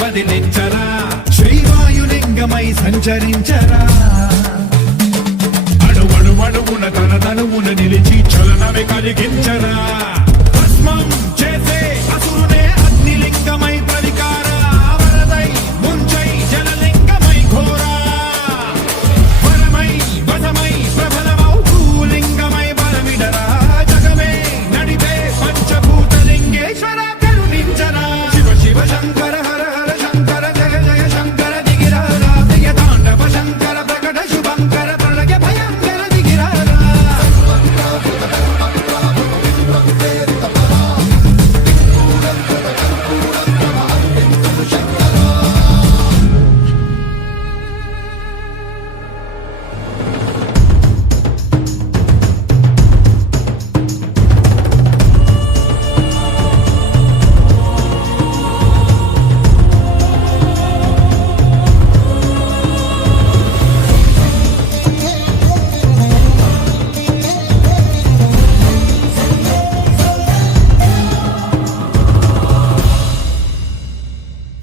వదిలించరా శ్రీవాయులింగమై సంచరించరా అణువణువున తన తనువున నిలిచి చలనమే కలిగించరా భస్మం చేసే అసురునే అగ్నిలింగమై ప్రవికార వరదై ముంచై జలలింగమై ఘోరా వరమై వసమై ప్రబలమౌ భూలింగమై బలమిడరా జగమే నడిపే పంచభూతలింగేశ్వర కరుణించరా శివ శివ శంకర హర హర శంకర జయ జయ శంకర దిగిరారా ప్రియ తాండవ శంకర ప్రకట శుభంకర ప్రళయ భయంకర దిగిరారా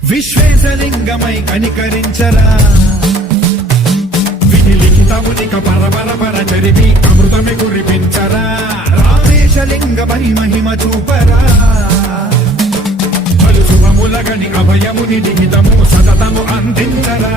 విశ్వేశలింగమై కనికరించరా విధి లిఖితమునిక పరపర చరివి అమృతమి కురిపించరా రామేశలింగమై మహిమ చూపరా పలు శుభములగని అభయముని లిఖితము సతతము అందించరా